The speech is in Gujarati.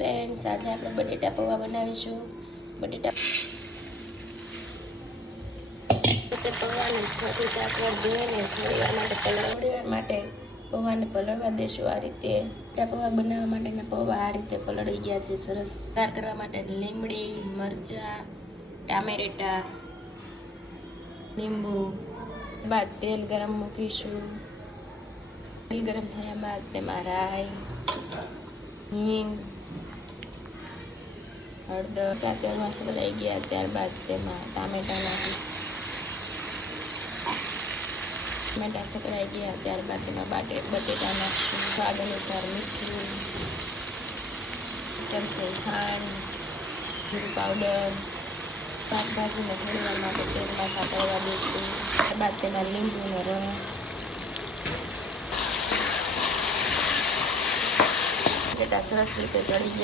ફ્રેન્ડ્સ, આજે આપણે બટેટા પૌવા બનાવીશું. બટેટા પૌવાને 6 થી 7 વાર ધોઈને થોડી વાર માટે પૌવાને પલળવા દેશું. આ રીતે બટેટા પૌવા બનાવવા માટેના પૌવા આ રીતે પલળી ગયા છે સરસ. તૈયાર કરવા માટે લીમડી, મરચાં, ટામેટા, લીંબુ. બાદ તેલ ગરમ મૂકીશું. તેલ ગરમ થયા બાદ તેમાં રાઈ, હિંગ, હળદર. તેલમાં સતળાઈ ગયા ત્યારબાદ તેમાં ટામેટા નાખી. ટમેટા સતળાઈ ગયા ત્યારબાદ તેમાં બટેટા નાખીશું. સ્વાદ અનુસાર મીઠું, ચમચો ખાંડ, જીરું પાવડર. શાકભાજીને થોડી વાર માટે તેલમાં સાતળવા દઈશું. ત્યારબાદ તેમાં લીંબુનો રસ, બટેટા સરસ રીતે ચડી ગયા.